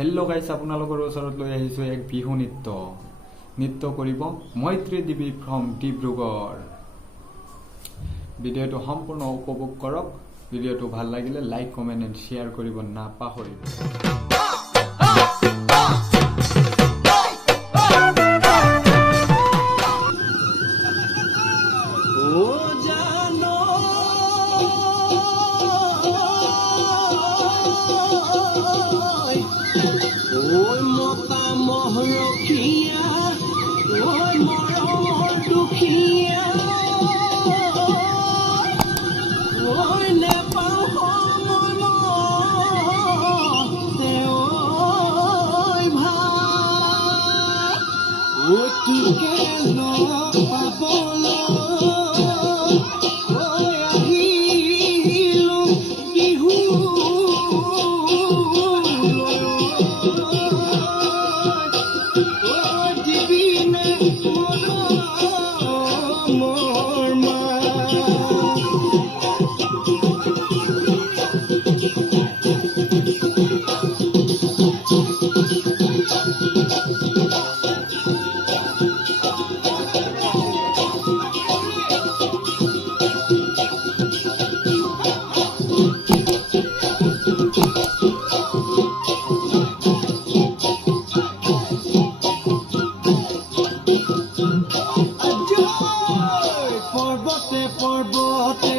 Hello' গাইছ, আপোনালোকৰ ওচৰত লৈ আহিছোঁ এক বিহু নৃত্য কৰিব মৈত্ৰী দেৱী ফ্ৰম ডিব্ৰুগড়। ভিডিঅ'টো সম্পূৰ্ণ উপভোগ কৰক। ভিডিঅ'টো ভাল লাগিলে লাইক, কমেণ্ট এণ্ড শ্বেয়াৰ কৰিব নাপাহৰিব। Ôi mota mohrokia, ôi moro dukia, ôi nepal homoi mo, te oi bhai, ôi tuke no pabolo, oi ahilu bihu. পর্বতে পর্বতে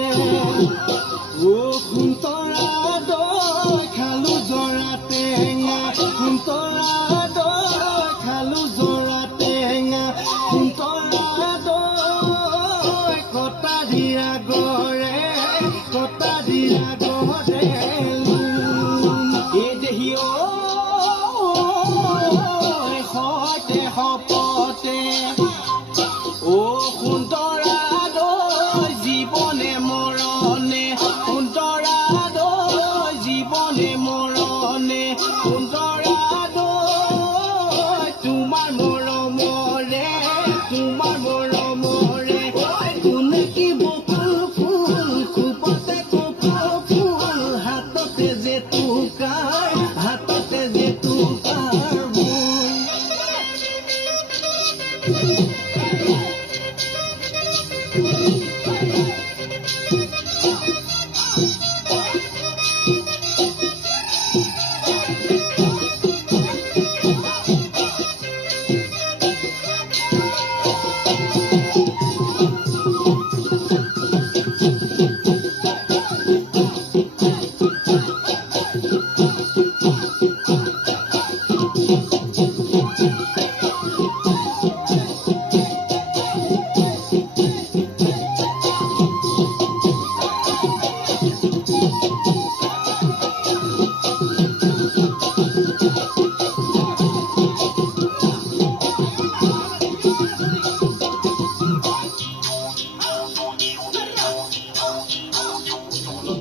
ও খুন্তরা দই খালু জৰা টেঙা, খুন্তৰা দই খালু জৰা টেঙা, খুন্তৰা দই কটা দিয়া গৰে, কটা দিয়া গৰে এই দেহি সতে সপতে ও খুন্তৰা দই জীৱনে মৰণে, খুন্তৰা দই জীৱনে মৰণে, খুন্তৰা দই তোমাৰ মৰমৰে, তোমাৰ মৰমৰে কোনে কি বকুল ফুল, খুবতে কপৌ ফুল, হাততে জেতুকাৰ, হাততে জেতুকাৰ ফুল।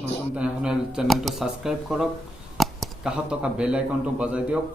নতুন চেনেলটো ছাবস্ক্ৰাইব কৰক, কাষত থকা বেল আইকনটো বজাই দিয়ক।